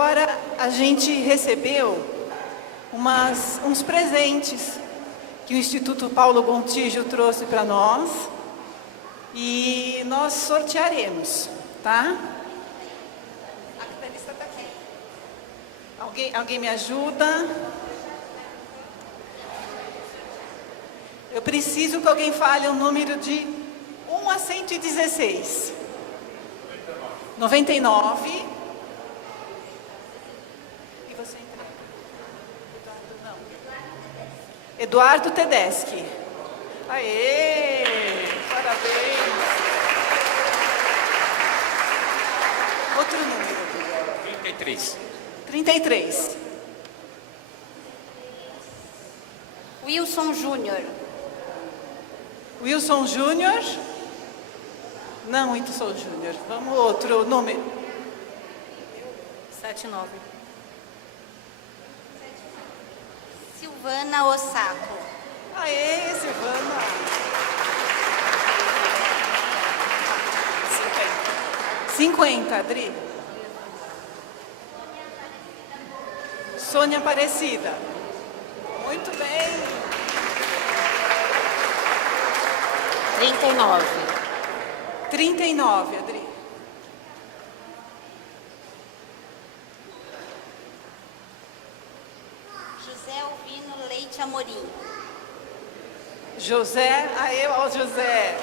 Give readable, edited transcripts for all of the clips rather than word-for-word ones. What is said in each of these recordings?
Agora a gente recebeu uns presentes que o Instituto Paulo Gontijo trouxe para nós e nós sortearemos, tá? A capitalista está aqui. Alguém me ajuda? Eu preciso que alguém fale o número de 1 a 116. 99. E você entrega? Eduardo, não. Eduardo Tedeschi. Aê! Parabéns! Outro número. 33. 33. Wilson Júnior. Wilson Júnior. Não, Wilson Júnior. Vamos outro número. 79. Silvana Ossaco. Aê, Silvana. 50, Adri. Sônia Aparecida. Muito bem. 39. 39, Adri. José Alvino Leite Amorim. José, aê, ó, José.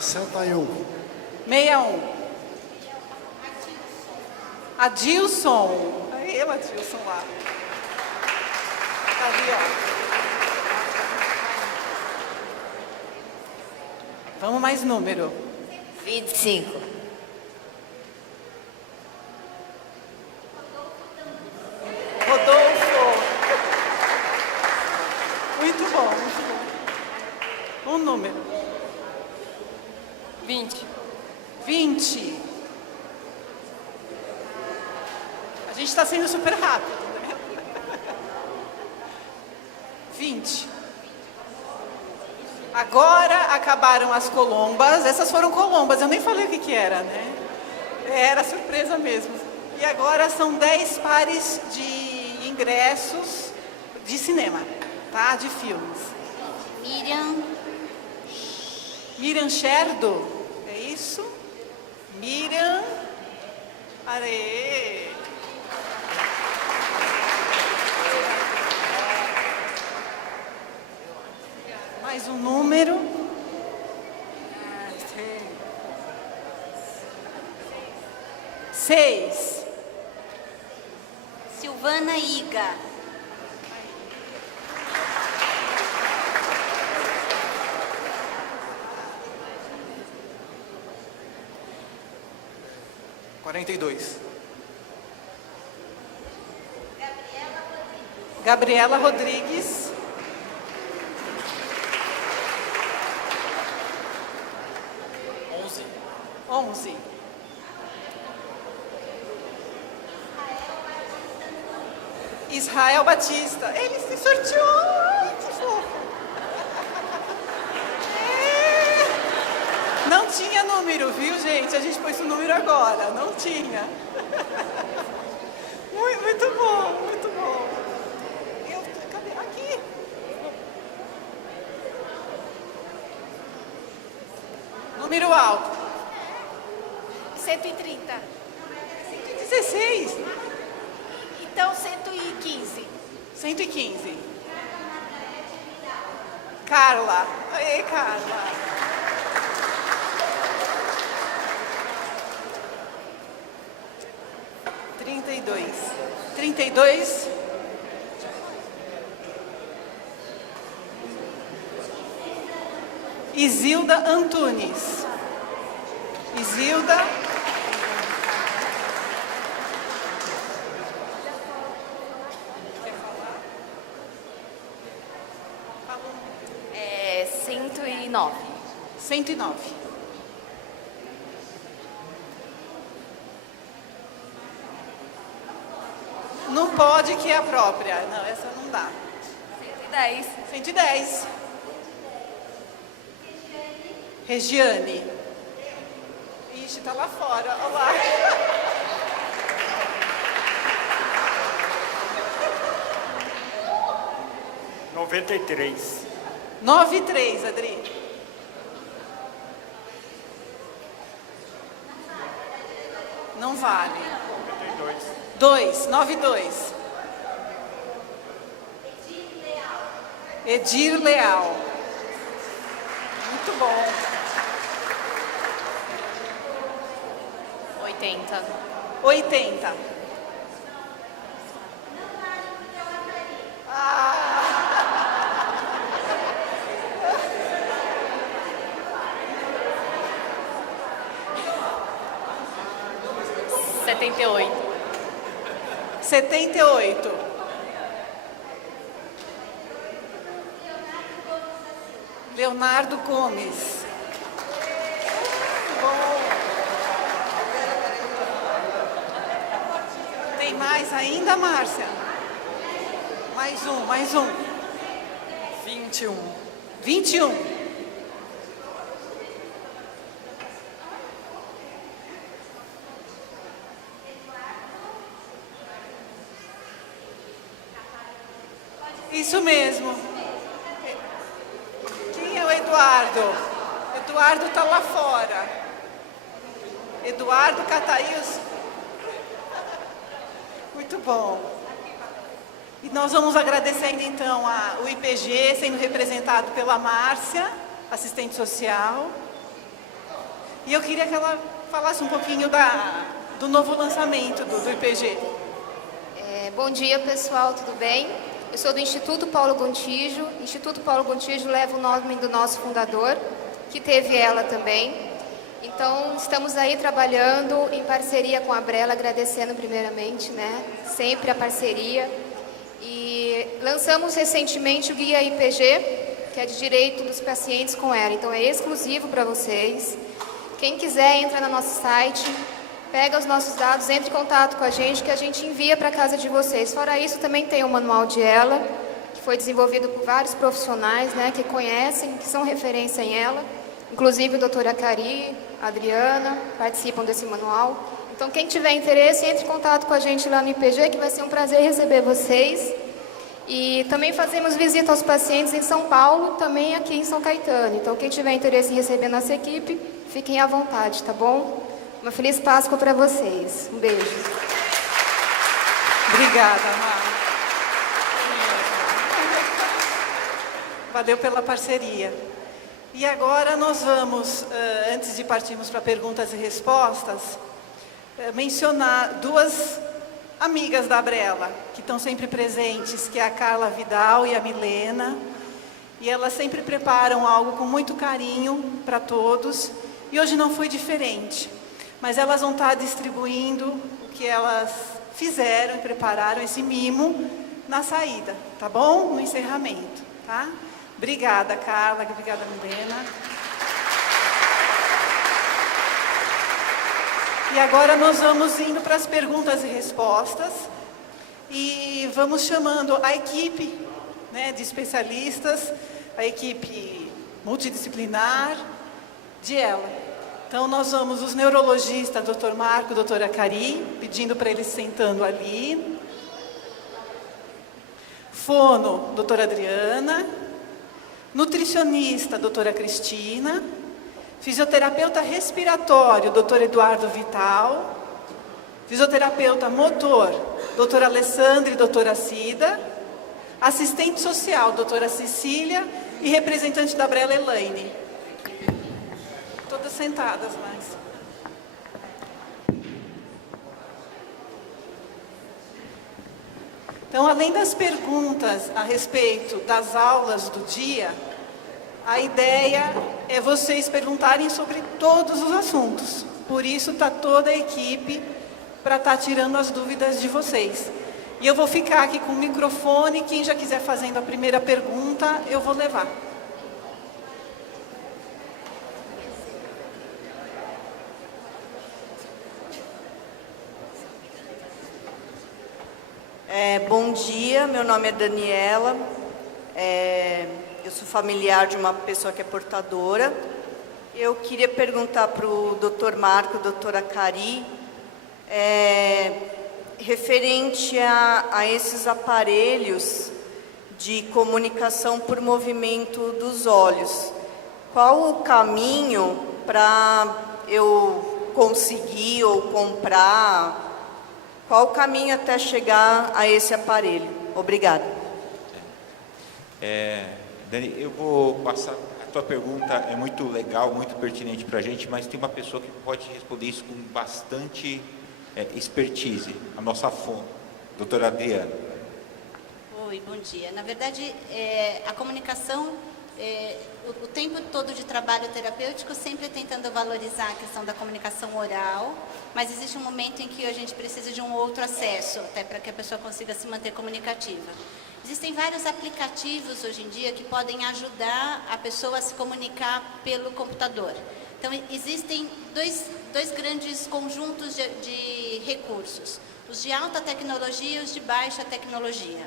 61. 61. Adilson. Aê, o Adilson lá. Ali, ó. Vamos mais número. 25. Rodolfo. Muito bom, muito bom. Um número. 20. 20. A gente está sendo super rápido, né? 20. Agora acabaram as colombas. Essas foram colombas, eu nem falei o que era, né? Era surpresa mesmo. E agora são 10 pares de ingressos de cinema, tá? De filmes. Miriam Sherdo, é isso? Miriam. Aê! Mais um número. 6. Silvana Iga. 42. Gabriela Rodrigues. 11. Israel Batista. Ele se sorteou. Ai, que fofo. É. Não tinha número, viu, gente? A gente pôs o número agora. Não tinha. Muito bom, muito bom. Cadê? Aqui. Número alto. 130. 116. Então, 115. 115. Carla. Ei, Carla. Trinta e dois. Isilda Antunes. Isilda. É 109. 109. Não pode que é a própria. Não, essa não dá. 110. 110. Regiane. Ixi, tá lá fora, olha lá. Noventa e três. 93, Adri. Não vale. 92. 92. Edir Leal. Muito bom. 80. 80. Ah. 78. 78. Leonardo Gomes. Bom. Tem mais ainda, Márcia? Mais um, mais um. 21. 21. Isso mesmo. Quem é o Eduardo? Eduardo está lá fora. Eduardo Cataíos. Muito bom. E nós vamos agradecendo então o IPG, sendo representado pela Márcia, assistente social. E eu queria que ela falasse um pouquinho do novo lançamento do IPG. Bom dia, pessoal, tudo bem? Eu sou do Instituto Paulo Gontijo. Instituto Paulo Gontijo leva o nome do nosso fundador, que teve ela também. Então, estamos aí trabalhando em parceria com a Brela, agradecendo primeiramente, né? Sempre a parceria. E lançamos recentemente o Guia IPG, que é de direito dos pacientes com ERA. Então, é exclusivo para vocês. Quem quiser, entra no nosso site, pega os nossos dados, entre em contato com a gente, que a gente envia para casa de vocês. Fora isso, também tem o Manual de ELA, que foi desenvolvido por vários profissionais, né, que conhecem, que são referência em ELA. Inclusive, a doutora Cari, a Adriana, participam desse manual. Então, quem tiver interesse, entre em contato com a gente lá no IPG, que vai ser um prazer receber vocês. E também fazemos visita aos pacientes em São Paulo, também aqui em São Caetano. Então, quem tiver interesse em receber nossa equipe, fiquem à vontade, tá bom? Uma feliz Páscoa para vocês. Um beijo. Obrigada, Mar. Valeu pela parceria. E agora nós vamos, antes de partirmos para perguntas e respostas, mencionar duas amigas da Brela, que estão sempre presentes, que é a Carla Vidal e a Milena. E elas sempre preparam algo com muito carinho para todos. E hoje não foi diferente. Mas elas vão estar distribuindo o que elas fizeram e prepararam, esse mimo, na saída, tá bom? No encerramento, tá? Obrigada, Carla. Obrigada, Milena. E agora nós vamos indo para as perguntas e respostas. E vamos chamando a equipe, né, de especialistas, a equipe multidisciplinar de ELA. Então, nós vamos, os neurologistas, Dr. Marco, doutora Cari, pedindo para eles sentando ali. Fono, doutora Adriana. Nutricionista, doutora Cristina. Fisioterapeuta respiratório, doutor Eduardo Vital. Fisioterapeuta motor, doutora Alessandra e doutora Cida. Assistente social, doutora Cecília. E representante da Brela, Elaine. Todas sentadas, mas... Então, além das perguntas a respeito das aulas do dia, a ideia é vocês perguntarem sobre todos os assuntos. Por isso, está toda a equipe para estar tirando as dúvidas de vocês. E eu vou ficar aqui com o microfone, quem já quiser fazendo a primeira pergunta, eu vou levar. Bom dia, meu nome é Daniela, eu sou familiar de uma pessoa que é portadora. Eu queria perguntar para o doutor Marco, doutora Cari, referente a esses aparelhos de comunicação por movimento dos olhos. Qual o caminho para eu conseguir ou comprar? Qual o caminho até chegar a esse aparelho? Obrigada. Dani, eu vou passar. A tua pergunta é muito legal, muito pertinente para a gente, mas tem uma pessoa que pode responder isso com bastante expertise, a nossa fonte, doutora Adriana. Oi, bom dia. Na verdade, a comunicação, o tempo todo de trabalho terapêutico, sempre tentando valorizar a questão da comunicação oral, mas existe um momento em que a gente precisa de um outro acesso, até para que a pessoa consiga se manter comunicativa. Existem vários aplicativos hoje em dia que podem ajudar a pessoa a se comunicar pelo computador. Então, existem dois grandes conjuntos de recursos, os de alta tecnologia e os de baixa tecnologia.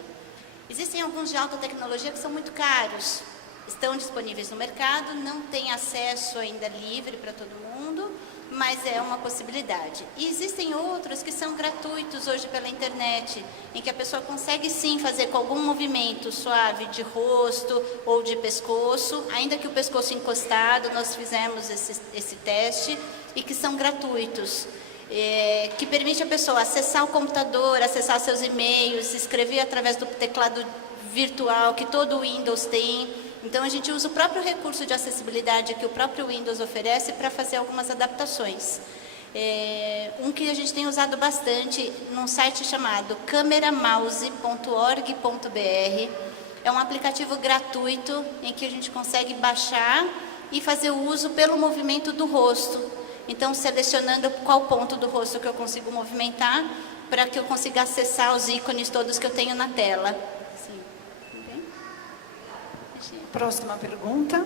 Existem alguns de alta tecnologia que são muito caros, estão disponíveis no mercado, não tem acesso ainda livre para todo mundo, mas é uma possibilidade. E existem outros que são gratuitos hoje pela internet, em que a pessoa consegue sim fazer com algum movimento suave de rosto ou de pescoço, ainda que o pescoço encostado, nós fizemos esse teste, e que são gratuitos. Que permite a pessoa acessar o computador, acessar seus e-mails, escrever através do teclado virtual que todo o Windows tem. Então, a gente usa o próprio recurso de acessibilidade que o próprio Windows oferece para fazer algumas adaptações. Um que a gente tem usado bastante num site chamado cameramouse.org.br. É um aplicativo gratuito em que a gente consegue baixar e fazer o uso pelo movimento do rosto. Então, selecionando qual ponto do rosto que eu consigo movimentar para que eu consiga acessar os ícones todos que eu tenho na tela. Próxima pergunta.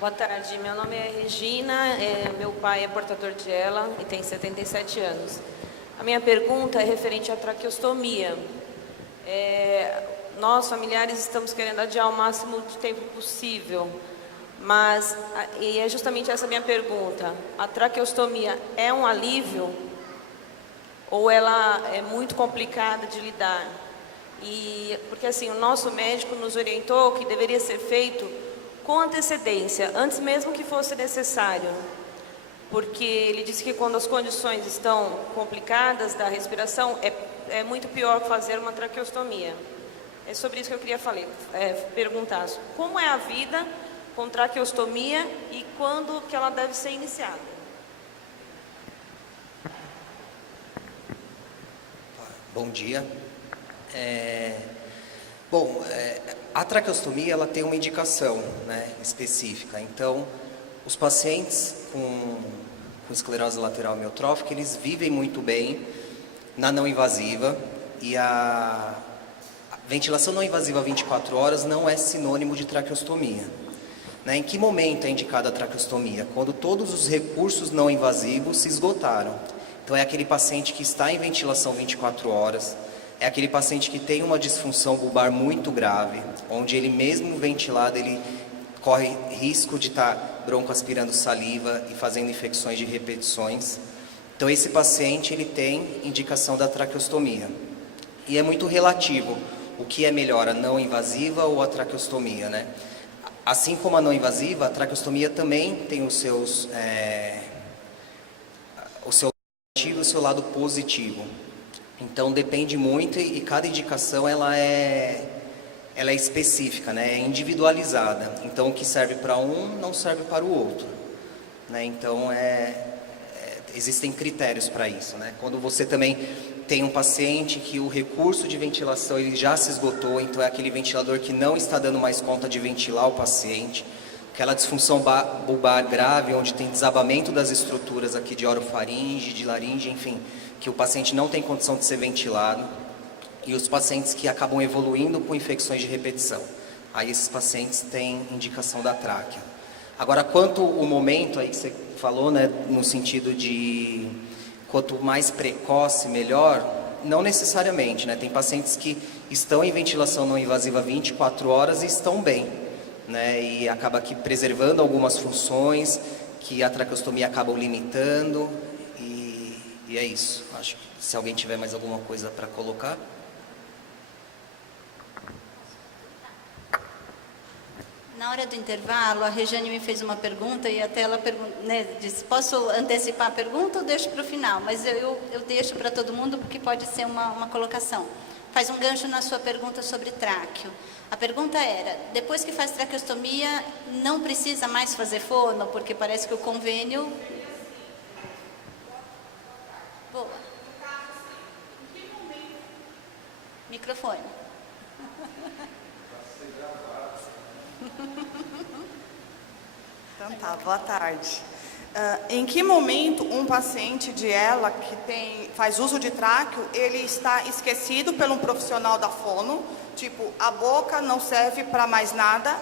Boa tarde, meu nome é Regina, meu pai é portador de ELA e tem 77 anos. A minha pergunta é referente à traqueostomia. Nós, familiares, estamos querendo adiar o máximo de tempo possível, mas, e é justamente essa a minha pergunta, a traqueostomia é um alívio ou ela é muito complicada de lidar? Porque assim, o nosso médico nos orientou que deveria ser feito com antecedência, antes mesmo que fosse necessário. Porque ele disse que quando as condições estão complicadas da respiração, é muito pior fazer uma traqueostomia. É sobre isso que eu queria perguntar. Como é a vida com traqueostomia e quando que ela deve ser iniciada? Bom dia. A traqueostomia ela tem uma indicação, né, específica. Então, os pacientes com esclerose lateral amiotrófica, eles vivem muito bem na não invasiva, e a ventilação não invasiva 24 horas não é sinônimo de traqueostomia. Né? Em que momento é indicada a traqueostomia? Quando todos os recursos não invasivos se esgotaram. Então, é aquele paciente que está em ventilação 24 horas, é aquele paciente que tem uma disfunção bulbar muito grave, onde ele mesmo ventilado, ele corre risco de estar broncoaspirando saliva e fazendo infecções de repetições. Então, esse paciente, ele tem indicação da traqueostomia. E é muito relativo o que é melhor, a não invasiva ou a traqueostomia, né? Assim como a não invasiva, a traqueostomia também tem o seu negativo e o seu lado positivo. Então, depende muito, e cada indicação ela é específica, né? É individualizada. Então, o que serve para um não serve para o outro, né? Então, existem critérios para isso, né? Quando você também tem um paciente que o recurso de ventilação ele já se esgotou, então é aquele ventilador que não está dando mais conta de ventilar o paciente, aquela disfunção bulbar grave, onde tem desabamento das estruturas aqui de orofaringe, de laringe, enfim, que o paciente não tem condição de ser ventilado, e os pacientes que acabam evoluindo com infecções de repetição. Aí esses pacientes têm indicação da tráquea. Agora, quanto o momento aí que você falou, né, no sentido de quanto mais precoce, melhor, não necessariamente, né? Tem pacientes que estão em ventilação não invasiva 24 horas e estão bem, né? E acaba aqui preservando algumas funções que a traqueostomia acaba limitando. E é isso. Acho que se alguém tiver mais alguma coisa para colocar. Na hora do intervalo, a Regiane me fez uma pergunta e até ela disse, posso antecipar a pergunta ou deixo para o final? Mas eu deixo para todo mundo porque pode ser uma colocação. Faz um gancho na sua pergunta sobre tráqueo. A pergunta era, depois que faz traqueostomia, não precisa mais fazer fono? Porque parece que o convênio... Boa. Microfone. Então tá, boa tarde. Em que momento um paciente de ELA que faz uso de tráqueo, ele está esquecido por um profissional da fono, tipo, a boca não serve para mais nada,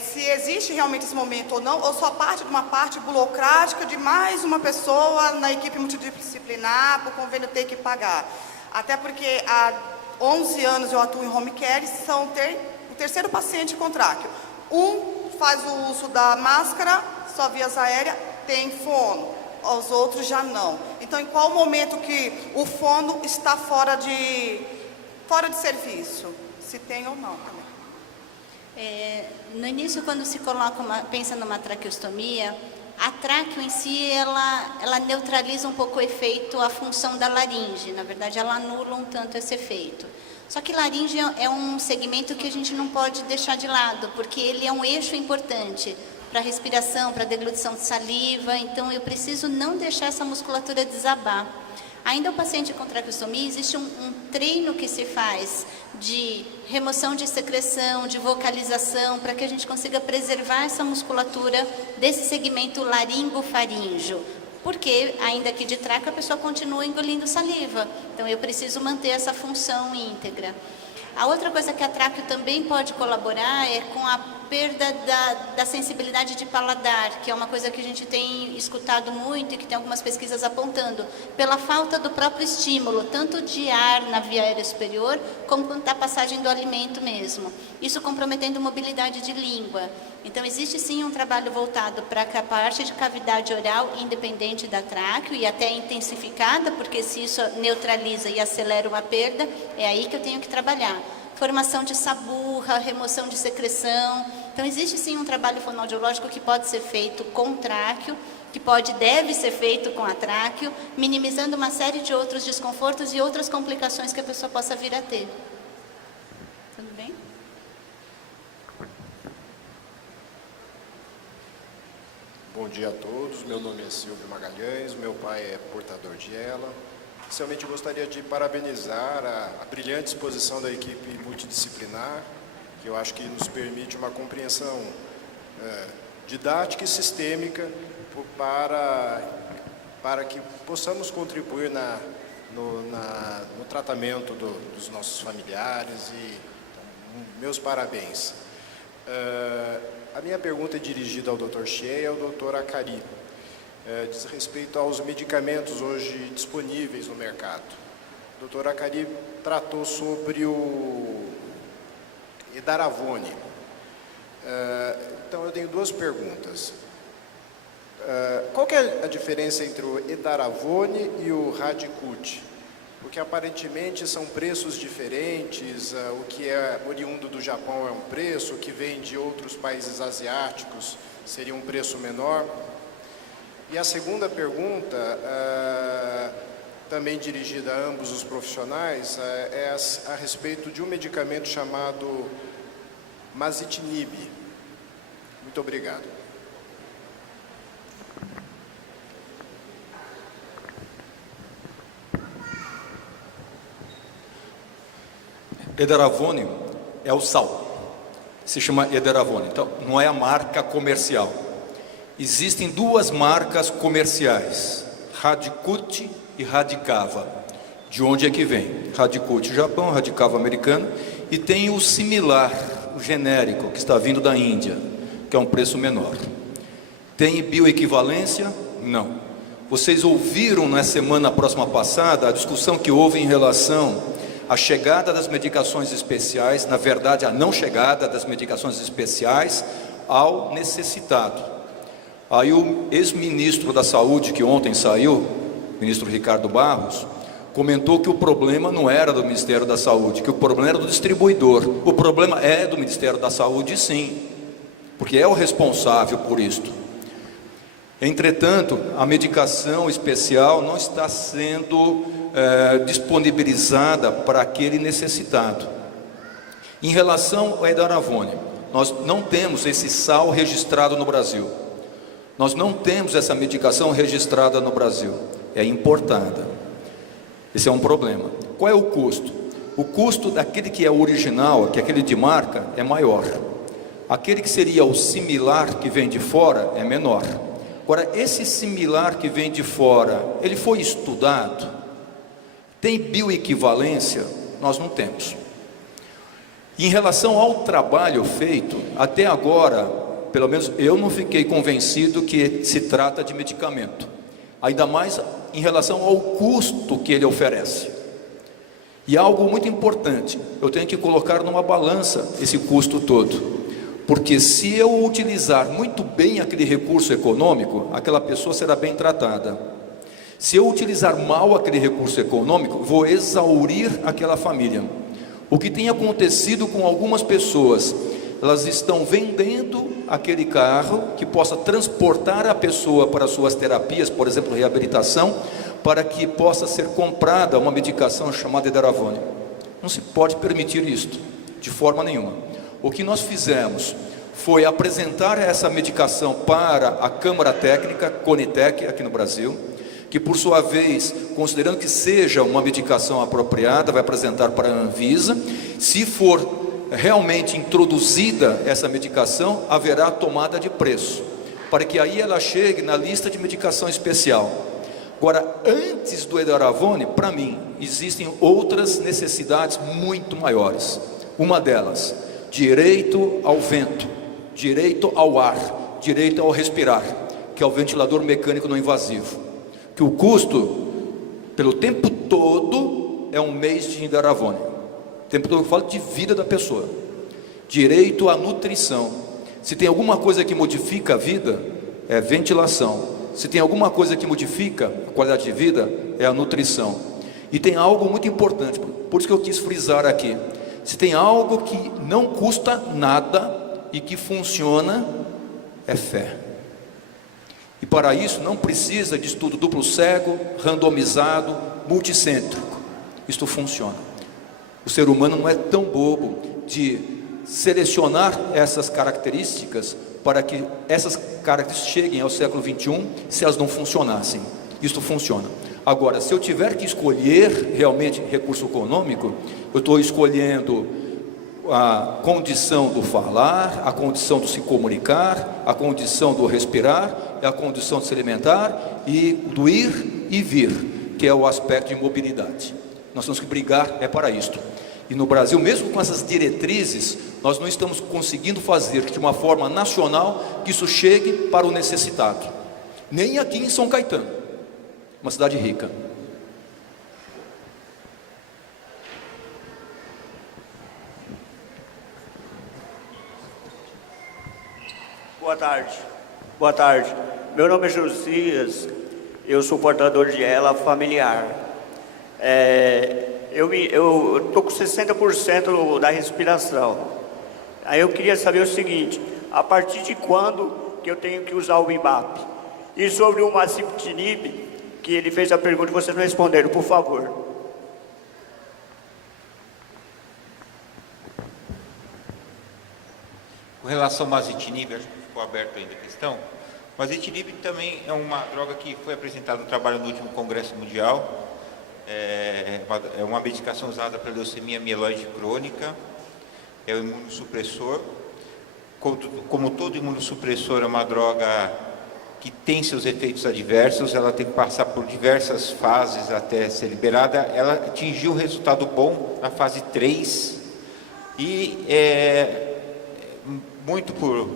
se existe realmente esse momento ou não, ou só parte de uma parte burocrática de mais uma pessoa na equipe multidisciplinar, para o convênio ter que pagar. Até porque há 11 anos eu atuo em home care, são o terceiro paciente com tráqueo. Um faz o uso da máscara, só vias aéreas, tem fono, os outros já não. Então, em qual momento que o fono está fora de serviço? Se tem ou não também. No início, quando se pensa numa traqueostomia, a tráqueo em si, ela neutraliza um pouco o efeito, a função da laringe. Na verdade, ela anula um tanto esse efeito. Só que laringe é um segmento que a gente não pode deixar de lado, porque ele é um eixo importante para a respiração, para a deglutição de saliva. Então, eu preciso não deixar essa musculatura desabar. Ainda o paciente com traqueostomia, existe um treino que se faz de remoção de secreção, de vocalização, para que a gente consiga preservar essa musculatura desse segmento laringofaríngeo. Porque, ainda que de tráqueo, a pessoa continua engolindo saliva. Então, eu preciso manter essa função íntegra. A outra coisa que a tráqueo também pode colaborar é com a perda da sensibilidade de paladar, que é uma coisa que a gente tem escutado muito e que tem algumas pesquisas apontando, pela falta do próprio estímulo, tanto de ar na via aérea superior, como da passagem do alimento mesmo. Isso comprometendo mobilidade de língua. Então, existe sim um trabalho voltado para a parte de cavidade oral independente da tráqueo e até intensificada, porque se isso neutraliza e acelera uma perda, é aí que eu tenho que trabalhar. Formação de saburra, remoção de secreção. Então, existe sim um trabalho fonoaudiológico que pode ser feito com tráqueo, que deve ser feito com a tráqueo, minimizando uma série de outros desconfortos e outras complicações que a pessoa possa vir a ter. Tudo bem? Bom dia a todos, meu nome é Silvio Magalhães, meu pai é portador de ELA. Inicialmente gostaria de parabenizar a brilhante exposição da equipe multidisciplinar, que eu acho que nos permite uma compreensão didática e sistêmica para que possamos contribuir no tratamento dos nossos familiares e meus parabéns. A minha pergunta é dirigida ao Dr. Xie e ao Dr. Akari. Diz respeito aos medicamentos hoje disponíveis no mercado. O Dr. Akari tratou sobre o edaravone. Então, eu tenho duas perguntas. Qual que é a diferença entre o edaravone e o Radicute? Porque aparentemente são preços diferentes, o que é oriundo do Japão é um preço, o que vem de outros países asiáticos seria um preço menor. E a segunda pergunta, também dirigida a ambos os profissionais, é a respeito de um medicamento chamado Masitinib. Muito obrigado. Edaravone é o sal, se chama edaravone, então não é a marca comercial. Existem duas marcas comerciais, Radicute e Radicava. De onde é que vem? Radicute Japão, Radicava americano, e tem o similar, o genérico, que está vindo da Índia, que é um preço menor. Tem bioequivalência? Não. Vocês ouviram na semana próxima passada a discussão que houve em relação a chegada das medicações especiais, na verdade, a não chegada das medicações especiais ao necessitado. Aí o ex-ministro da Saúde, que ontem saiu, o ministro Ricardo Barros, comentou que o problema não era do Ministério da Saúde, que o problema era do distribuidor. O problema é do Ministério da Saúde, sim, porque é o responsável por isto. Entretanto, a medicação especial não está sendo disponibilizada para aquele necessitado. Em relação ao edaravone, nós não temos esse sal registrado no Brasil. Nós não temos essa medicação registrada no Brasil. É importada. Esse é um problema. Qual é o custo? O custo daquele que é original, que é aquele de marca, é maior. Aquele que seria o similar que vem de fora é menor. Agora, esse similar que vem de fora, ele foi estudado? Tem bioequivalência? Nós não temos. Em relação ao trabalho feito, até agora, pelo menos eu não fiquei convencido que se trata de medicamento. Ainda mais em relação ao custo que ele oferece. E algo muito importante, eu tenho que colocar numa balança esse custo todo. Porque se eu utilizar muito bem aquele recurso econômico, aquela pessoa será bem tratada. Se eu utilizar mal aquele recurso econômico, vou exaurir aquela família. O que tem acontecido com algumas pessoas, elas estão vendendo aquele carro que possa transportar a pessoa para suas terapias, por exemplo, reabilitação, para que possa ser comprada uma medicação chamada edaravone. Não se pode permitir isto, de forma nenhuma. O que nós fizemos foi apresentar essa medicação para a Câmara Técnica, Conitec, aqui no Brasil, que por sua vez, considerando que seja uma medicação apropriada, vai apresentar para a Anvisa. Se for realmente introduzida essa medicação, haverá tomada de preço, para que aí ela chegue na lista de medicação especial. Agora, antes do edaravone, para mim, existem outras necessidades muito maiores. Uma delas, direito ao vento, direito ao ar, direito ao respirar, que é o ventilador mecânico não invasivo, que o custo, pelo tempo todo, é 1 mês de edaravone. O tempo todo eu falo de vida da pessoa. Direito à nutrição. Se tem alguma coisa que modifica a vida, é ventilação. Se tem alguma coisa que modifica a qualidade de vida, é a nutrição. E tem algo muito importante, por isso que eu quis frisar aqui. Se tem algo que não custa nada e que funciona, é fé. E para isso não precisa de estudo duplo cego, randomizado, multicêntrico. Isto funciona. O ser humano não é tão bobo de selecionar essas características para que essas características cheguem ao século XXI, se elas não funcionassem. Isto funciona. Agora, se eu tiver que escolher realmente recurso econômico, eu estou escolhendo a condição do falar, a condição do se comunicar, a condição do respirar, a condição de se alimentar e do ir e vir, que é o aspecto de mobilidade. Nós temos que brigar para isto. E no Brasil, mesmo com essas diretrizes, nós não estamos conseguindo fazer de uma forma nacional que isso chegue para o necessitado. Nem aqui em São Caetano, uma cidade rica. Boa tarde. Boa tarde. Meu nome é Josias, eu sou portador de ELA familiar. Eu estou com 60% da respiração. Aí eu queria saber o seguinte, a partir de quando que eu tenho que usar o IMAP? E sobre o Macitinib, que ele fez a pergunta e vocês não responderam, por favor. Com relação ao Macitinib, acho que ficou aberto ainda a questão. Macitinib também é uma droga que foi apresentada no trabalho no último Congresso Mundial. É uma medicação usada para leucemia mieloide crônica. É um imunossupressor. Como todo imunossupressor é uma droga que tem seus efeitos adversos, ela tem que passar por diversas fases até ser liberada. Ela atingiu um resultado bom na fase 3 e muito por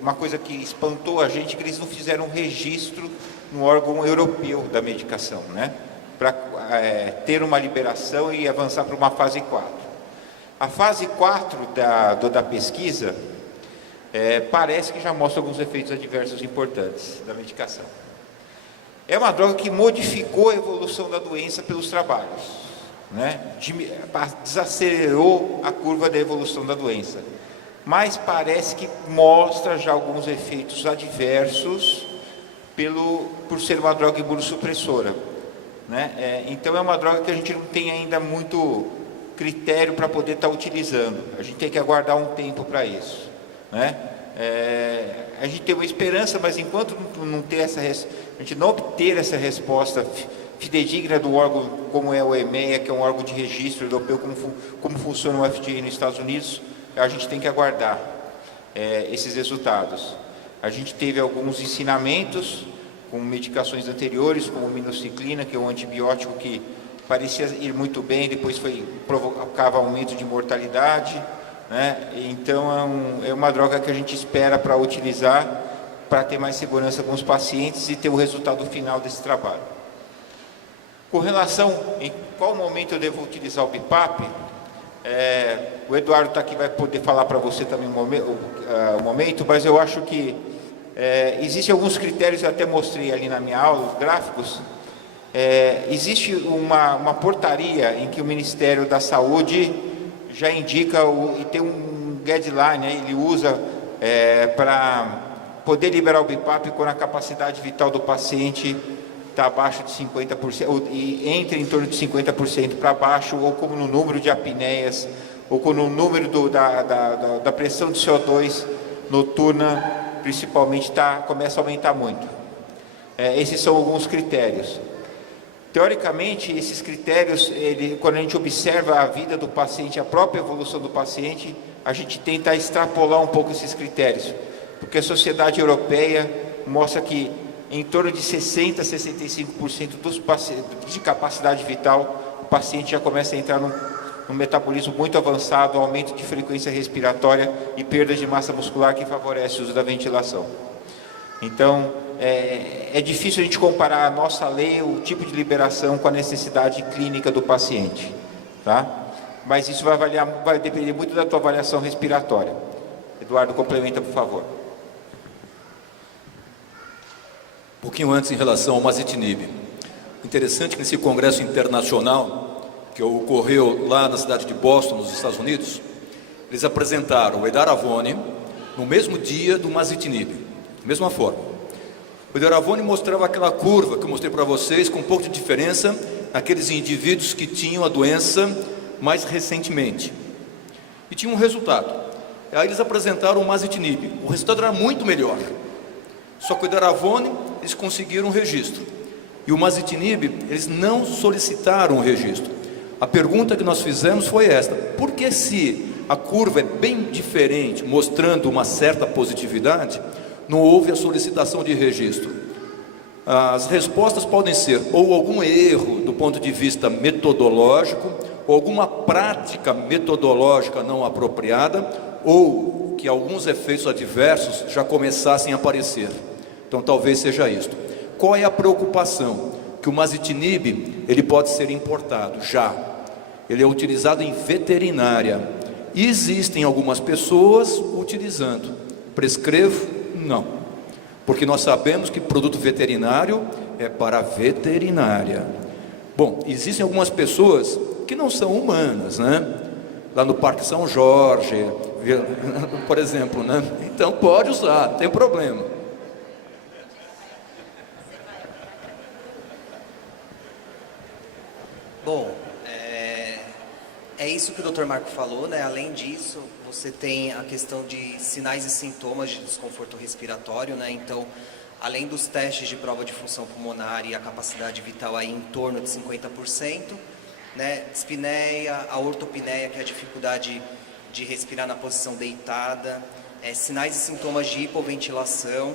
uma coisa que espantou a gente, que eles não fizeram um registro no órgão europeu da medicação, né? para ter uma liberação e avançar para uma fase 4. A fase 4 da pesquisa parece que já mostra alguns efeitos adversos importantes da medicação. É uma droga que modificou a evolução da doença pelos trabalhos, né? Desacelerou a curva da evolução da doença, mas parece que mostra já alguns efeitos adversos por ser uma droga imunossupressora, né? Então é uma droga que a gente não tem ainda muito critério para poder estar utilizando. A gente tem que aguardar um tempo para isso, né? A gente tem uma esperança, mas enquanto a gente não obter essa resposta fidedigna do órgão como é o EMEA, que é um órgão de registro europeu, como funciona o FDA nos Estados Unidos, a gente tem que aguardar esses resultados. A gente teve alguns ensinamentos com medicações anteriores, como minociclina, que é um antibiótico que parecia ir muito bem, depois provocava aumento de mortalidade, né? Então é uma droga que a gente espera para utilizar, para ter mais segurança com os pacientes e ter o resultado final desse trabalho. Com relação em qual momento eu devo utilizar o BIPAP, o Eduardo está aqui, vai poder falar para você também o momento, mas eu acho que existem alguns critérios, eu até mostrei ali na minha aula, os gráficos. Existe uma portaria em que o Ministério da Saúde já indica e tem um guideline, né? Ele usa para poder liberar o BIPAP quando a capacidade vital do paciente está abaixo de 50%, e entra em torno de 50% para baixo, ou como no número de apneias, ou como no número da pressão de CO2 noturna, principalmente, começa a aumentar muito. Esses são alguns critérios. Teoricamente, esses critérios, quando a gente observa a vida do paciente, a própria evolução do paciente, a gente tenta extrapolar um pouco esses critérios, porque a sociedade europeia mostra que em torno de 60% a 65% dos pacientes de capacidade vital, o paciente já começa a entrar num metabolismo muito avançado, aumento de frequência respiratória e perda de massa muscular, que favorece o uso da ventilação. Então, é difícil a gente comparar a nossa lei, o tipo de liberação, com a necessidade clínica do paciente, tá? Mas isso vai depender muito da tua avaliação respiratória. Eduardo, complementa, por favor. Um pouquinho antes, em relação ao masitinib. Interessante que nesse congresso internacional, que ocorreu lá na cidade de Boston, nos Estados Unidos, eles apresentaram o edaravone no mesmo dia do masitinib, da mesma forma. O edaravone mostrava aquela curva que eu mostrei para vocês, com um pouco de diferença naqueles indivíduos que tinham a doença mais recentemente. E tinha um resultado. Aí eles apresentaram o masitinib. O resultado era muito melhor. Só que o edaravone, eles conseguiram um registro. E o masitinib, eles não solicitaram o registro. A pergunta que nós fizemos foi esta: por que, se a curva é bem diferente, mostrando uma certa positividade, não houve a solicitação de registro? As respostas podem ser ou algum erro do ponto de vista metodológico, ou alguma prática metodológica não apropriada, ou que alguns efeitos adversos já começassem a aparecer. Então talvez seja isto. Qual é a preocupação? Que o masitinib, ele pode ser importado já. Ele é utilizado em veterinária. E existem algumas pessoas utilizando. Prescrevo? Não. Porque nós sabemos que produto veterinário é para veterinária. Bom, existem algumas pessoas que não são humanas, né? Lá no Parque São Jorge, por exemplo, né? Então pode usar, não tem problema. Bom, é isso que o Dr. Marco falou, né? Além disso, você tem a questão de sinais e sintomas de desconforto respiratório, né? Então, além dos testes de prova de função pulmonar e a capacidade vital aí em torno de 50%, né? Dispneia, a ortopneia, que é a dificuldade de respirar na posição deitada, sinais e sintomas de hipoventilação,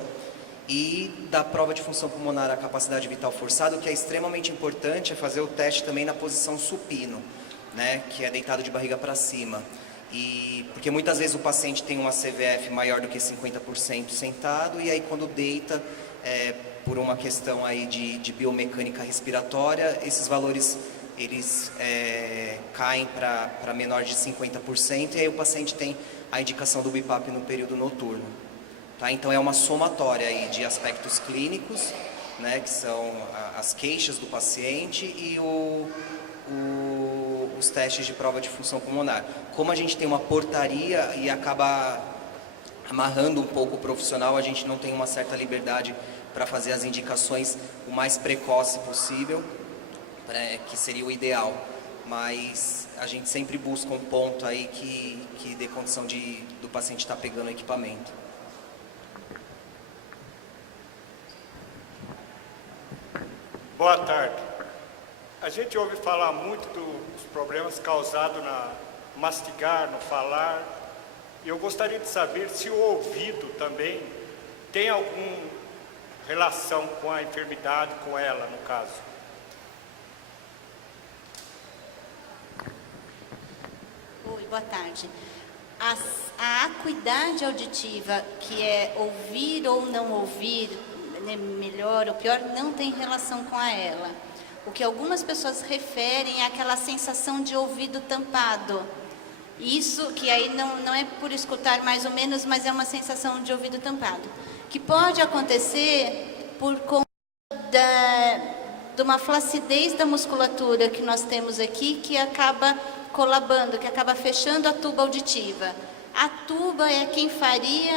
e da prova de função pulmonar, a capacidade vital forçada. O que é extremamente importante é fazer o teste também na posição supino, né? Que é deitado de barriga para cima. Porque muitas vezes o paciente tem uma CVF maior do que 50% sentado, e aí quando deita, por uma questão aí de biomecânica respiratória, esses valores eles caem para menor de 50%, e aí o paciente tem a indicação do BiPAP no período noturno. Tá? Então é uma somatória aí de aspectos clínicos, né, que são as queixas do paciente e os testes de prova de função pulmonar. Como a gente tem uma portaria e acaba amarrando um pouco o profissional, a gente não tem uma certa liberdade para fazer as indicações o mais precoce possível, que seria o ideal. Mas a gente sempre busca um ponto aí que dê condição do paciente estar pegando o equipamento. Boa tarde. A gente ouve falar muito dos problemas causados na mastigar, no falar. E eu gostaria de saber se o ouvido também tem alguma relação com a enfermidade, com ela, no caso. Oi, boa tarde. A acuidade auditiva, que é ouvir ou não ouvir, né, melhor ou pior, não tem relação com a ela. O que algumas pessoas referem é aquela sensação de ouvido tampado. Isso que aí não é por escutar mais ou menos, mas é uma sensação de ouvido tampado. Que pode acontecer por conta de uma flacidez da musculatura que nós temos aqui, que acaba colabando, que acaba fechando a tuba auditiva. A tuba é quem faria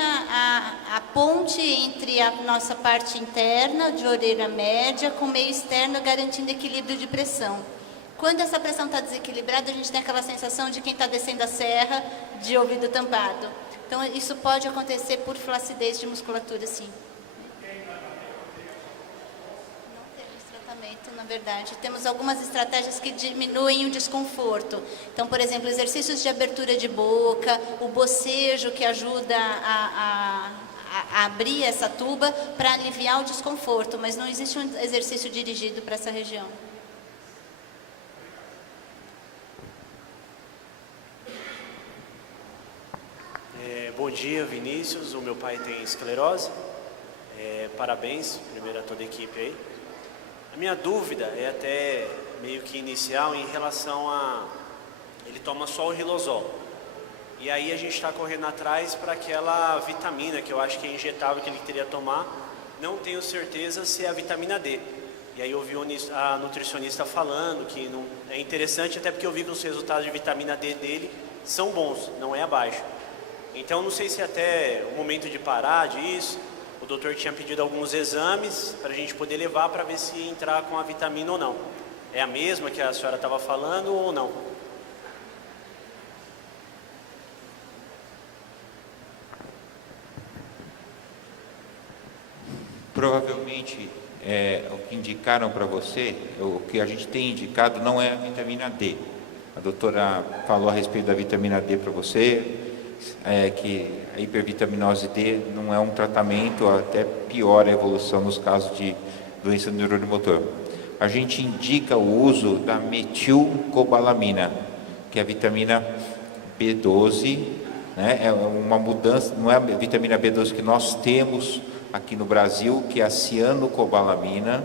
a ponte entre a nossa parte interna, de orelha média, com o meio externo, garantindo equilíbrio de pressão. Quando essa pressão está desequilibrada, a gente tem aquela sensação de quem está descendo a serra, de ouvido tampado. Então, isso pode acontecer por flacidez de musculatura, sim. Na verdade, temos algumas estratégias que diminuem o desconforto. Então, por exemplo, exercícios de abertura de boca, o bocejo que ajuda a abrir essa tuba para aliviar o desconforto, mas não existe um exercício dirigido para essa região. Bom dia, Vinícius. O meu pai tem esclerose. Parabéns, primeiro a toda a equipe aí. A minha dúvida é até meio que inicial em relação a... Ele toma só o Riluzol. E aí a gente está correndo atrás para aquela vitamina que eu acho que é injetável que ele queria tomar. Não tenho certeza se é a vitamina D. E aí eu vi a nutricionista falando que não, é interessante, até porque eu vi que os resultados de vitamina D dele são bons, não é abaixo. Então não sei se até o momento de parar disso... O doutor tinha pedido alguns exames para a gente poder levar para ver se ia entrar com a vitamina ou não. É a mesma que a senhora estava falando ou não? Provavelmente, o que indicaram para você, o que a gente tem indicado não é a vitamina D. A doutora falou a respeito da vitamina D para você, que a hipervitaminose D não é um tratamento, até piora a evolução nos casos de doença do neurônio motor. A gente indica o uso da metilcobalamina, que é a vitamina B12, né? É uma mudança, não é a vitamina B12 que nós temos aqui no Brasil, que é a cianocobalamina,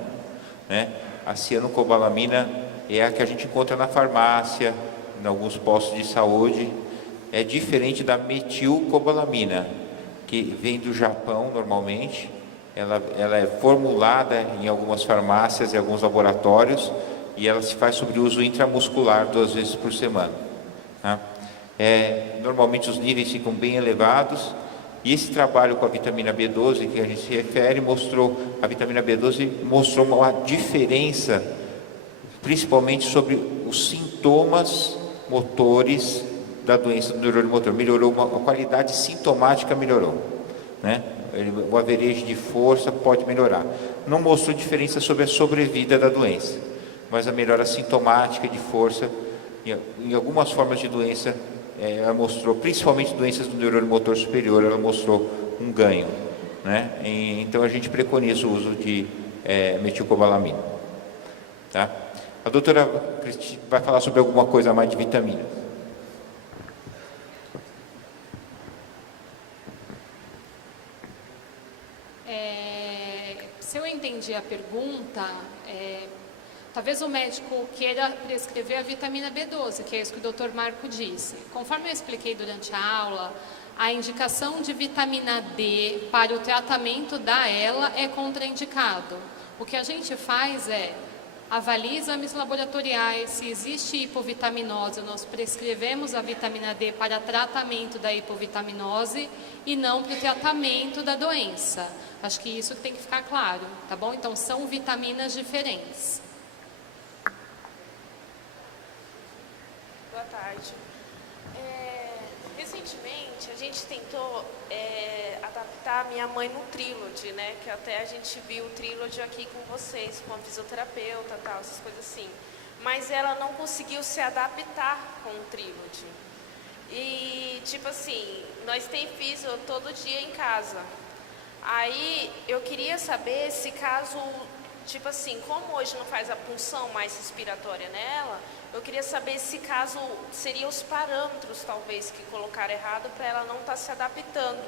né? A cianocobalamina é a que a gente encontra na farmácia, em alguns postos de saúde. É diferente da metilcobalamina, que vem do Japão normalmente. Ela é formulada em algumas farmácias e alguns laboratórios e ela se faz sobre uso intramuscular 2 vezes por semana. Tá? Normalmente os níveis ficam bem elevados e esse trabalho com a vitamina B12 que a gente se refere a vitamina B12 mostrou uma diferença, principalmente sobre os sintomas motores da doença do neurônio motor. Melhorou, a qualidade sintomática melhorou, né? O average de força pode melhorar. Não mostrou diferença sobre a sobrevida da doença, mas a melhora sintomática de força, em algumas formas de doença, ela mostrou, principalmente doenças do neurônio motor superior, ela mostrou um ganho, né? Então a gente preconiza o uso de metilcobalamina. Tá? A doutora Cristina vai falar sobre alguma coisa a mais de vitamina. Se eu entendi entendi a pergunta, talvez o médico queira prescrever a vitamina B12, que é isso que o Dr. Marco disse. Conforme eu expliquei durante a aula, a indicação de vitamina D para o tratamento da ELA é contraindicado. O que a gente faz é avalia exames laboratoriais, se existe hipovitaminose, nós prescrevemos a vitamina D para tratamento da hipovitaminose e não para o tratamento da doença. Acho que isso tem que ficar claro, tá bom? Então, são vitaminas diferentes. Boa tarde. Recentemente, a gente tentou adaptar a minha mãe no Trilogy, né? Que até a gente viu o Trilogy aqui com vocês, com a fisioterapeuta, tal, essas coisas assim. Mas ela não conseguiu se adaptar com o Trilogy. E, tipo assim, nós tem físio todo dia em casa. Aí, eu queria saber se caso, tipo assim, como hoje não faz a punção mais respiratória nela, eu queria saber se caso seriam os parâmetros, talvez, que colocaram errado para ela não estar se adaptando,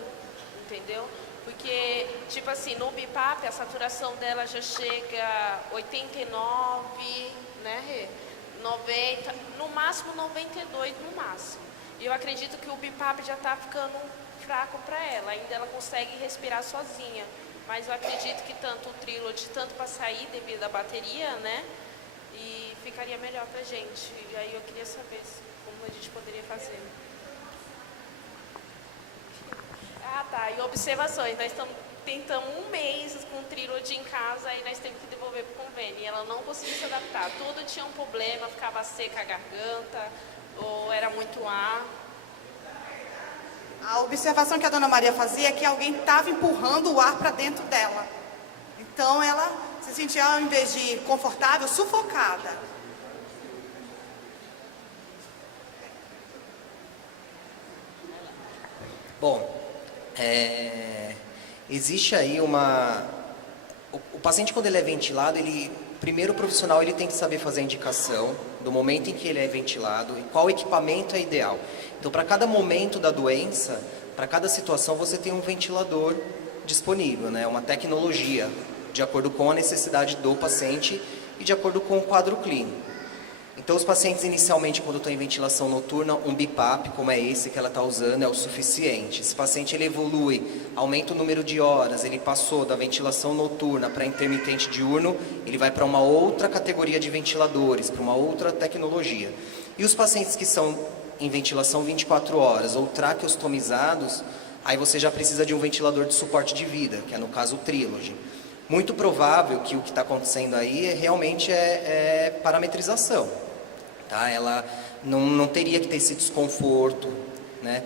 entendeu? Porque, tipo assim, no BIPAP a saturação dela já chega a 89, né, Rê? 90, no máximo 92 no máximo. E eu acredito que o BIPAP já está ficando fraco para ela, ainda ela consegue respirar sozinha. Mas eu acredito que tanto o Trilogy, tanto para sair devido à bateria, né? E ficaria melhor pra gente. E aí eu queria saber como a gente poderia fazer. Ah, tá. E observações. Nós tentamos um mês com o Trilogy em casa, aí nós temos que devolver pro convênio. E ela não conseguiu se adaptar. Tudo tinha um problema, ficava seca a garganta, ou era muito ar. A observação que a dona Maria fazia é que alguém estava empurrando o ar para dentro dela. Então ela se sentia, ao invés de confortável, sufocada. Bom, existe aí uma... O paciente, quando ele é ventilado, primeiro o profissional ele tem que saber fazer a indicação do momento em que ele é ventilado e qual equipamento é ideal. Então, para cada momento da doença, para cada situação, você tem um ventilador disponível, né? Uma tecnologia, de acordo com a necessidade do paciente e de acordo com o quadro clínico. Então, os pacientes, inicialmente, quando estão em ventilação noturna, um BIPAP, como é esse que ela está usando, é o suficiente. Esse paciente ele evolui, aumenta o número de horas, ele passou da ventilação noturna para intermitente diurno, ele vai para uma outra categoria de ventiladores, para uma outra tecnologia. E os pacientes que são em ventilação 24 horas ou traqueostomizados, aí você já precisa de um ventilador de suporte de vida, que é no caso o Trilogy. Muito provável que o que está acontecendo aí realmente é parametrização. Tá? Ela não teria que ter esse desconforto, né?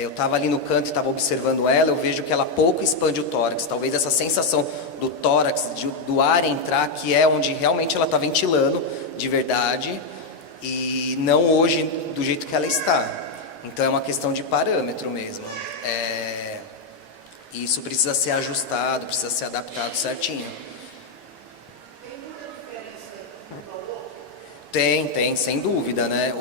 Eu estava ali no canto e estava observando ela, eu vejo que ela pouco expande o tórax. Talvez essa sensação do tórax, do ar entrar, que é onde realmente ela está ventilando de verdade, e não hoje do jeito que ela está. Então é uma questão de parâmetro mesmo. Isso precisa ser ajustado, precisa ser adaptado certinho. Tem, sem dúvida, né?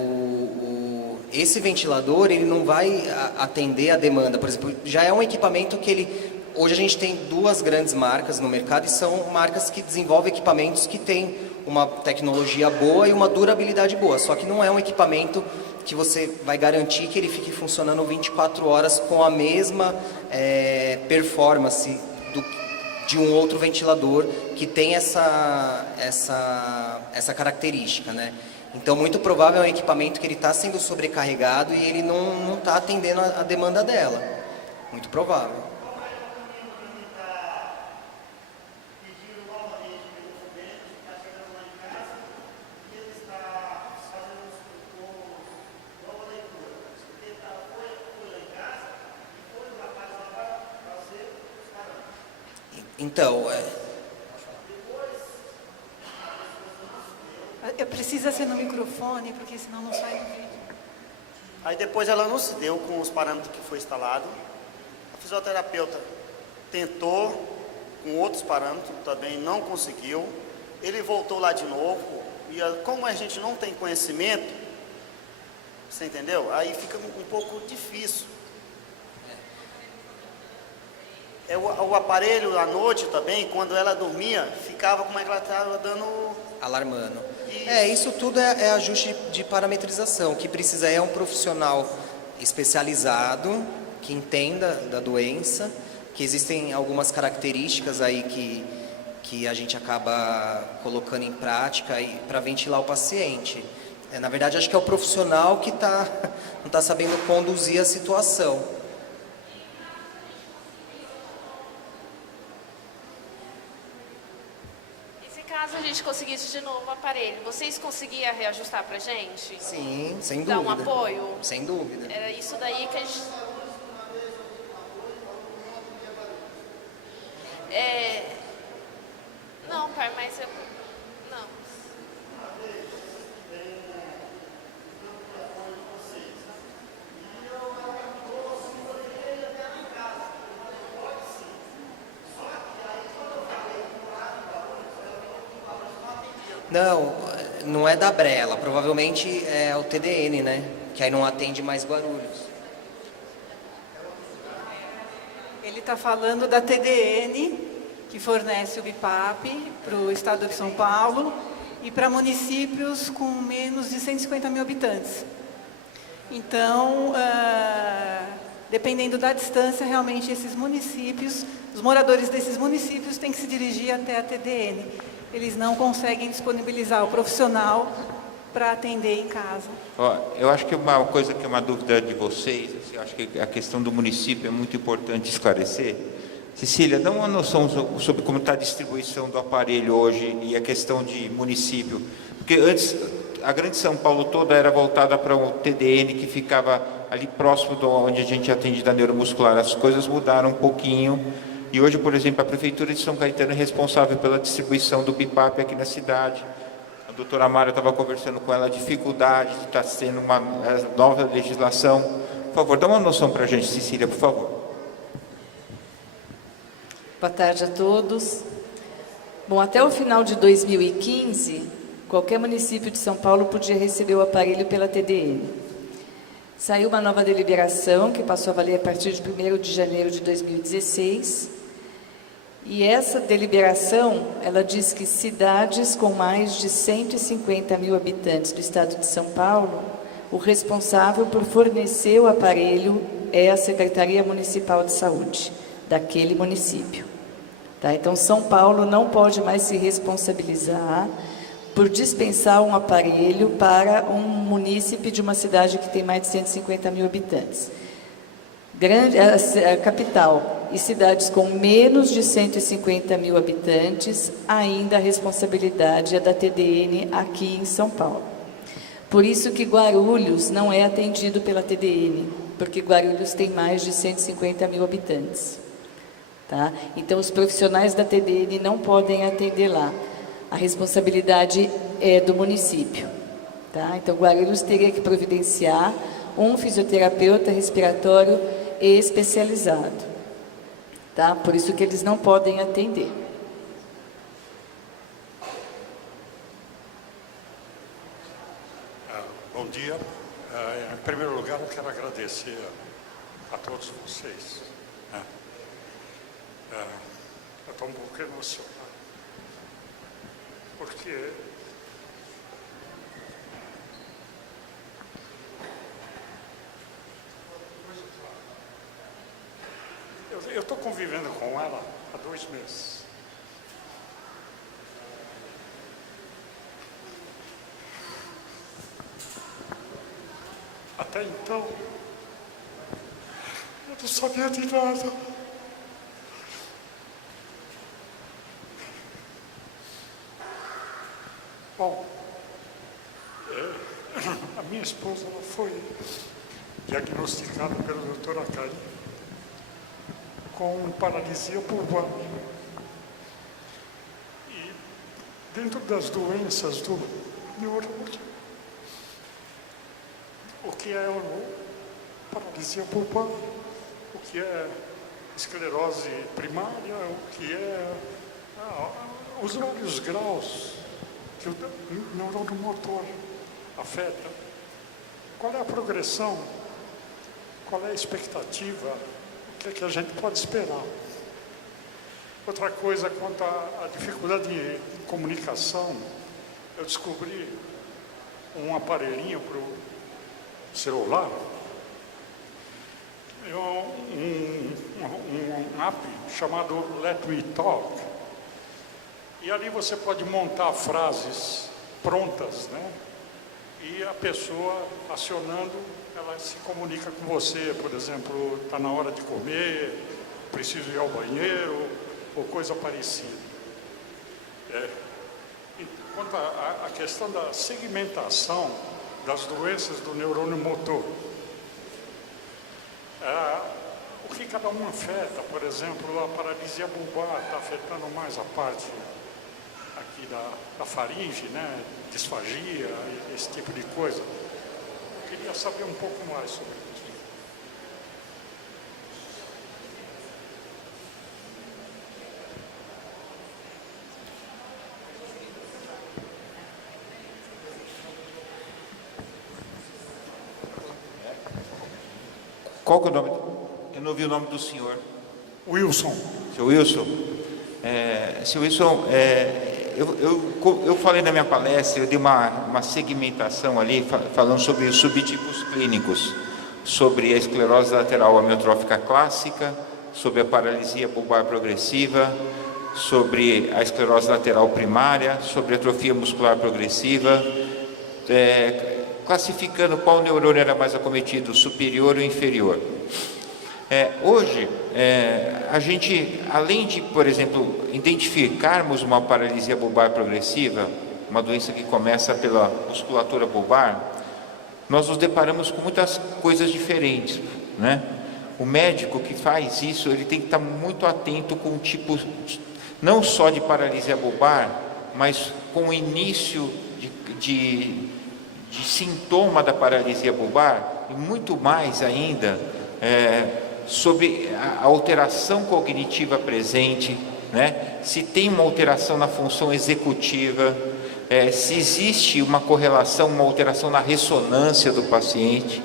Esse ventilador, ele não vai atender a demanda. Por exemplo, já é um equipamento que hoje a gente tem duas grandes marcas no mercado e são marcas que desenvolvem equipamentos que têm uma tecnologia boa e uma durabilidade boa. Só que não é um equipamento que você vai garantir que ele fique funcionando 24 horas com a mesma performance de um outro ventilador que tem essa característica, né? Então, muito provável é um equipamento que ele está sendo sobrecarregado e ele não está atendendo a demanda dela. Muito provável. Então, Precisa ser no microfone, porque senão não sai no vídeo. Aí depois ela não se deu com os parâmetros que foi instalado. A fisioterapeuta tentou com outros parâmetros, também não conseguiu. Ele voltou lá de novo. E como a gente não tem conhecimento, você entendeu? Aí fica um pouco difícil. o aparelho à noite também, quando ela dormia, ficava como é que ela estava dando... Alarmando. Isso tudo é ajuste de parametrização. O que precisa é um profissional especializado, que entenda da doença, que existem algumas características aí que a gente acaba colocando em prática para ventilar o paciente. Na verdade, acho que é o profissional que não está sabendo conduzir a situação. Caso a gente conseguisse de novo o aparelho, vocês conseguiam reajustar pra gente? Sim, sem dúvida. Dar um apoio? Sem dúvida. Era isso daí que a gente... Não, pai, mas eu... Não. Não é da Brela, provavelmente é o TDN, né? Que aí não atende mais Guarulhos. Ele está falando da TDN, que fornece o BIPAP para o estado de São Paulo e para municípios com menos de 150 mil habitantes. Então, dependendo da distância, realmente esses municípios, os moradores desses municípios têm que se dirigir até a TDN. Eles não conseguem disponibilizar o profissional para atender em casa. Eu acho que uma coisa que é uma dúvida de vocês, assim, eu acho que a questão do município é muito importante esclarecer. Cecília, dá uma noção sobre como está a distribuição do aparelho hoje e a questão de município. Porque antes, a grande São Paulo toda era voltada para o TDN, que ficava ali próximo de onde a gente atende da neuromuscular. As coisas mudaram um pouquinho. E hoje, por exemplo, a Prefeitura de São Caetano é responsável pela distribuição do BIPAP aqui na cidade. A doutora Mara estava conversando com ela, a dificuldade de estar sendo uma nova legislação. Por favor, dá uma noção para a gente, Cecília, por favor. Boa tarde a todos. Bom, até o final de 2015, qualquer município de São Paulo podia receber o aparelho pela TDN. Saiu uma nova deliberação, que passou a valer a partir de 1º de janeiro de 2016. E essa deliberação, ela diz que cidades com mais de 150 mil habitantes do estado de São Paulo, o responsável por fornecer o aparelho é a Secretaria Municipal de Saúde daquele município. Tá? Então, São Paulo não pode mais se responsabilizar por dispensar um aparelho para um munícipe de uma cidade que tem mais de 150 mil habitantes. A capital e cidades com menos de 150 mil habitantes, ainda a responsabilidade é da TDN aqui em São Paulo. Por isso que Guarulhos não é atendido pela TDN, porque Guarulhos tem mais de 150 mil habitantes. Tá? Então, os profissionais da TDN não podem atender lá. A responsabilidade é do município. Tá? Então, Guarulhos teria que providenciar um fisioterapeuta respiratório especializado. Tá? Por isso que eles não podem atender. Bom dia. Em primeiro lugar, eu quero agradecer a todos vocês. Eu estou um pouco emocionado, porque eu estou convivendo com ela há 2 meses. Até então, eu não sabia de nada. Bom, a minha esposa ela foi diagnosticada pelo Dr. Acari com paralisia pulmonar. E dentro das doenças do neurônio, o que é paralisia pulmonar, o que é esclerose primária, o que é os vários graus que o neurônio motor afeta. Qual é a progressão? Qual é a expectativa? O que é que a gente pode esperar? Outra coisa, quanto à dificuldade de comunicação, eu descobri um aparelhinho para o celular, um app chamado Let Me Talk. E ali você pode montar frases prontas, né? E a pessoa acionando, ela se comunica com você, por exemplo, está na hora de comer, preciso ir ao banheiro, ou coisa parecida. Quanto à questão da segmentação das doenças do neurônio motor, o que cada um afeta, por exemplo, a paralisia bulbar está afetando mais a parte aqui da faringe, né? Disfagia, esse tipo de coisa. Eu queria saber um pouco mais sobre isso. Qual que é o nome? Eu não ouvi o nome do senhor. Wilson. Seu Wilson? Seu Wilson, eu falei na minha palestra, eu dei uma segmentação ali, falando sobre os subtipos clínicos, sobre a esclerose lateral amiotrófica clássica, sobre a paralisia bulbar progressiva, sobre a esclerose lateral primária, sobre a atrofia muscular progressiva, classificando qual neurônio era mais acometido, superior ou inferior. Hoje, a gente, além de, por exemplo, identificarmos uma paralisia bulbar progressiva, uma doença que começa pela musculatura bulbar, nós nos deparamos com muitas coisas diferentes, né? O médico que faz isso, ele tem que estar muito atento com o tipo, não só de paralisia bulbar, mas com o início de sintoma da paralisia bulbar, e muito mais ainda sobre a alteração cognitiva presente, né? Se tem uma alteração na função executiva, se existe uma correlação, uma alteração na ressonância do paciente,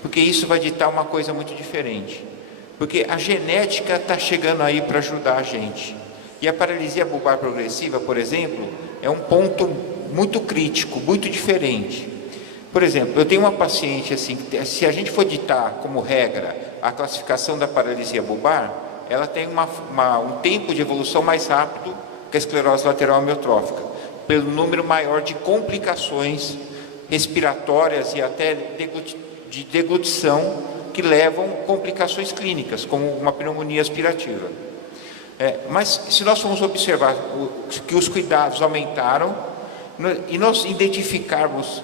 porque isso vai ditar uma coisa muito diferente. Porque a genética está chegando aí para ajudar a gente. E a paralisia bulbar progressiva, por exemplo, é um ponto muito crítico, muito diferente. Por exemplo, eu tenho uma paciente assim, se a gente for ditar como regra a classificação da paralisia bulbar, ela tem um tempo de evolução mais rápido que a esclerose lateral amiotrófica, pelo número maior de complicações respiratórias e até de deglutição que levam complicações clínicas, como uma pneumonia aspirativa. Mas se nós formos observar que os cuidados aumentaram e nós identificarmos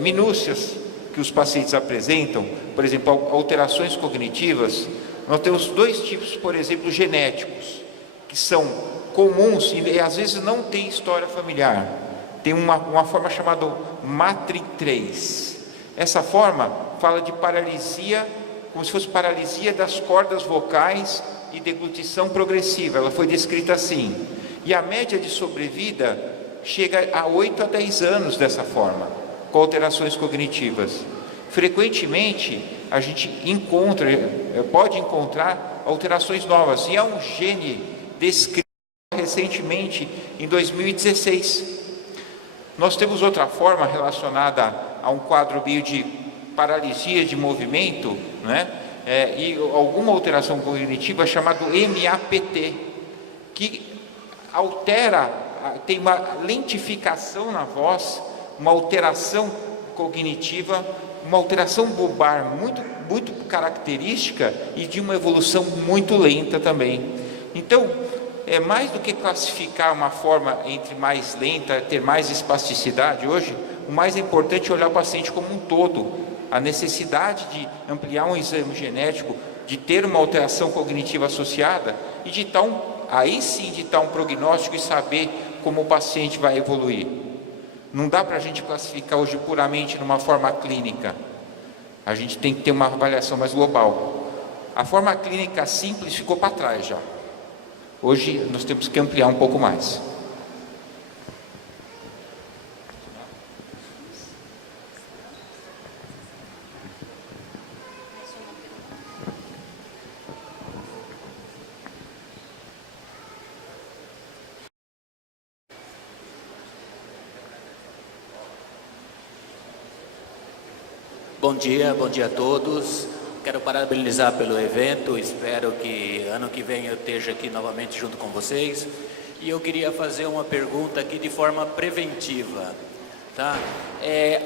minúcias que os pacientes apresentam, por exemplo, alterações cognitivas, nós temos dois tipos, por exemplo, genéticos, que são comuns e às vezes não tem história familiar. Tem uma forma chamada MATRI3. Essa forma fala de paralisia, como se fosse paralisia das cordas vocais e deglutição progressiva. Ela foi descrita assim. E a média de sobrevida chega a 8 a 10 anos dessa forma, com alterações cognitivas. Frequentemente, a gente pode encontrar alterações novas, e há um gene descrito recentemente, em 2016. Nós temos outra forma relacionada a um quadro meio de paralisia de movimento, né? E alguma alteração cognitiva chamado MAPT, que tem uma lentificação na voz, uma alteração cognitiva, uma alteração bulbar muito característica e de uma evolução muito lenta também. Então, mais do que classificar uma forma entre mais lenta, ter mais espasticidade hoje, o mais importante é olhar o paciente como um todo, a necessidade de ampliar um exame genético, de ter uma alteração cognitiva associada e de aí sim de dar um prognóstico e saber como o paciente vai evoluir. Não dá para a gente classificar hoje puramente numa forma clínica. A gente tem que ter uma avaliação mais global. A forma clínica simples ficou para trás já. Hoje nós temos que ampliar um pouco mais. Bom dia a todos. Quero parabenizar pelo evento, espero que ano que vem eu esteja aqui novamente junto com vocês. E eu queria fazer uma pergunta aqui de forma preventiva, tá?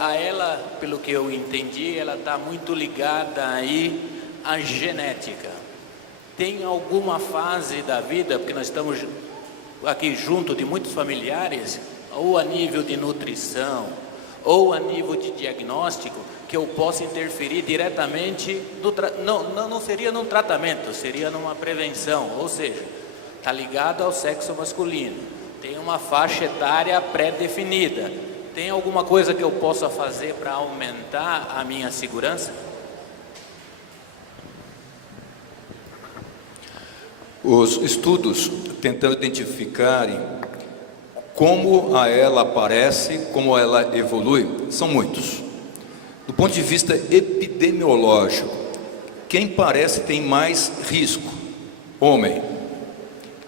A ela, pelo que eu entendi, ela está muito ligada aí à genética. Tem alguma fase da vida, porque nós estamos aqui junto de muitos familiares, ou a nível de nutrição, ou a nível de diagnóstico, que eu possa interferir diretamente, não seria num tratamento, seria numa prevenção, ou seja, está ligado ao sexo masculino, tem uma faixa etária pré-definida, tem alguma coisa que eu possa fazer para aumentar a minha segurança? Os estudos tentando identificarem como a ela aparece, como ela evolui, são muitos. Do ponto de vista epidemiológico, quem parece tem mais risco? Homem.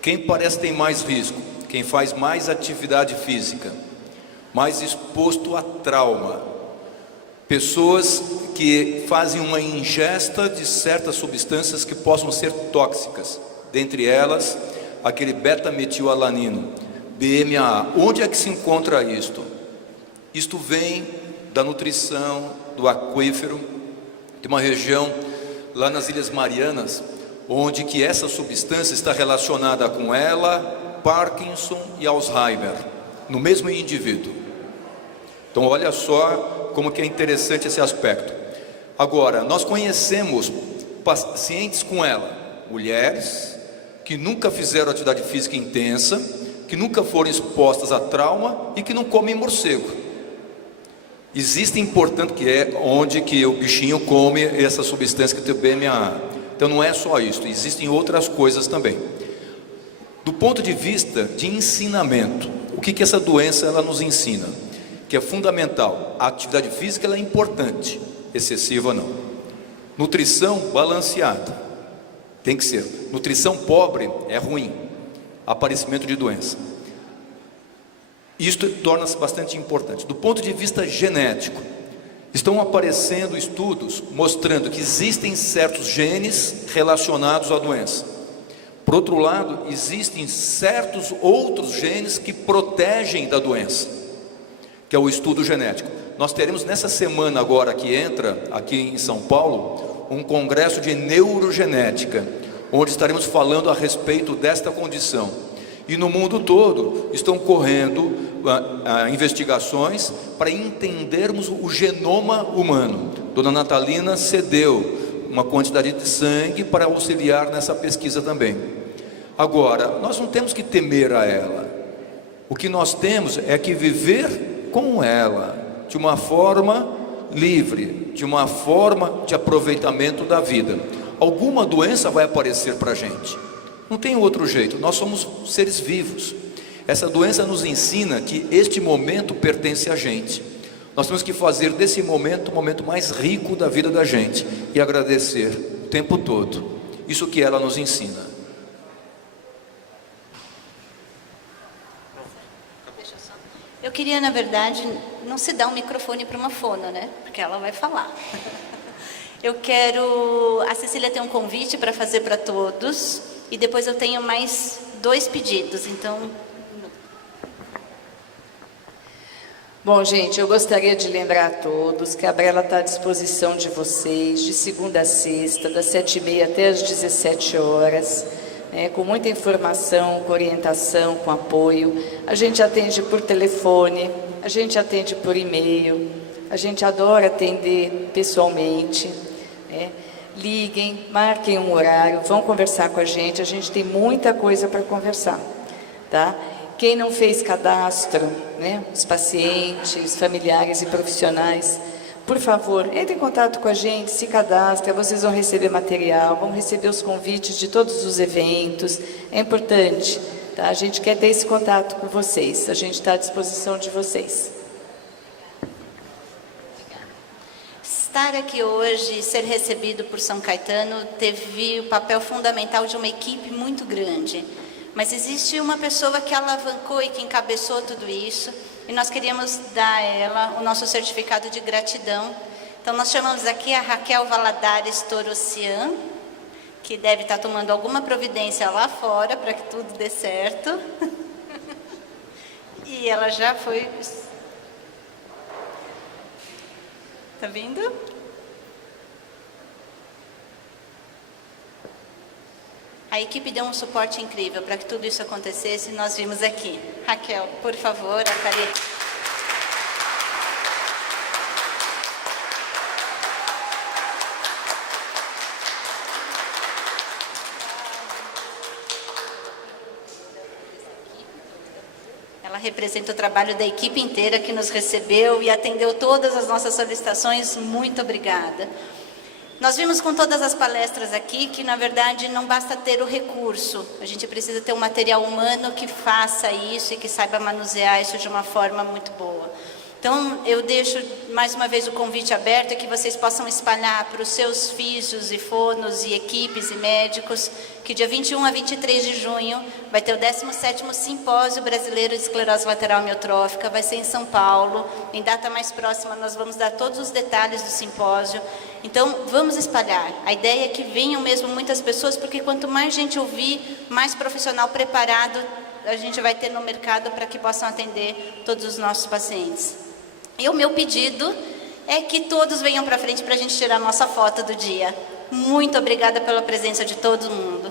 Quem parece tem mais risco? Quem faz mais atividade física, mais exposto a trauma. Pessoas que fazem uma ingesta de certas substâncias que possam ser tóxicas, dentre elas, aquele beta-metilalanino, BMAA. Onde é que se encontra isto? Isto vem da nutrição, do aquífero, de uma região lá nas Ilhas Marianas, onde que essa substância está relacionada com ela, Parkinson e Alzheimer, no mesmo indivíduo. Então olha só como que é interessante esse aspecto. Agora, nós conhecemos pacientes com ela, mulheres que nunca fizeram atividade física intensa, que nunca foram expostas a trauma e que não comem morcego. Existem, portanto, que é onde que o bichinho come essa substância que tem o BMAA. Então não é só isso, existem outras coisas também. Do ponto de vista de ensinamento, o que essa doença ela nos ensina? Que é fundamental, a atividade física ela é importante, excessiva não. Nutrição balanceada, tem que ser. Nutrição pobre é ruim, aparecimento de doença. Isto torna-se bastante importante. Do ponto de vista genético, estão aparecendo estudos mostrando que existem certos genes relacionados à doença. Por outro lado, existem certos outros genes que protegem da doença, que é o estudo genético. Nós teremos nessa semana agora que entra, aqui em São Paulo, um congresso de neurogenética, onde estaremos falando a respeito desta condição. E no mundo todo estão correndo investigações para entendermos o genoma humano. Dona Natalina cedeu uma quantidade de sangue para auxiliar nessa pesquisa também. Agora, nós não temos que temer a ela. O que nós temos é que viver com ela, de uma forma livre, de uma forma de aproveitamento da vida. Alguma doença vai aparecer para a gente. Não tem outro jeito, nós somos seres vivos. Essa doença nos ensina que este momento pertence a gente. Nós temos que fazer desse momento o momento mais rico da vida da gente e agradecer o tempo todo. Isso que ela nos ensina. Eu queria, na verdade, não se dar um microfone para uma fono, né? Porque ela vai falar. Eu quero... A Cecília tem um convite para fazer para todos. E depois eu tenho mais 2 pedidos, então... Bom, gente, eu gostaria de lembrar a todos que a Brela está à disposição de vocês, de segunda a sexta, das 7h30 até as 17 horas, com muita informação, com orientação, com apoio. A gente atende por telefone, a gente atende por e-mail, a gente adora atender pessoalmente, Liguem, marquem um horário, vão conversar com a gente tem muita coisa para conversar, tá? Quem não fez cadastro, os pacientes, familiares e profissionais, por favor, entre em contato com a gente, se cadastre, vocês vão receber material, vão receber os convites de todos os eventos, é importante, tá? A gente quer ter esse contato com vocês, a gente está à disposição de vocês. Estar aqui hoje, ser recebido por São Caetano, teve o papel fundamental de uma equipe muito grande. Mas existe uma pessoa que alavancou e que encabeçou tudo isso, e nós queríamos dar a ela o nosso certificado de gratidão, Então, nós chamamos aqui a Raquel Valadares Torocian, que deve estar tomando alguma providência lá fora para que tudo dê certo. E ela já foi... Tá vindo? A equipe deu um suporte incrível para que tudo isso acontecesse e nós vimos aqui. Raquel, por favor, a Karine. Ela representa o trabalho da equipe inteira que nos recebeu e atendeu todas as nossas solicitações. Muito obrigada. Nós vimos com todas as palestras aqui que, na verdade, não basta ter o recurso. A gente precisa ter um material humano que faça isso e que saiba manusear isso de uma forma muito boa. Então, eu deixo mais uma vez o convite aberto, que vocês possam espalhar para os seus físios e fonos e equipes e médicos, que dia 21 a 23 de junho vai ter o 17º Simpósio Brasileiro de Esclerose Lateral Amiotrófica, vai ser em São Paulo. Em data mais próxima, nós vamos dar todos os detalhes do simpósio. Então, vamos espalhar. A ideia é que venham mesmo muitas pessoas, porque quanto mais gente ouvir, mais profissional preparado a gente vai ter no mercado para que possam atender todos os nossos pacientes. E o meu pedido é que todos venham para frente para a gente tirar a nossa foto do dia. Muito obrigada pela presença de todo mundo.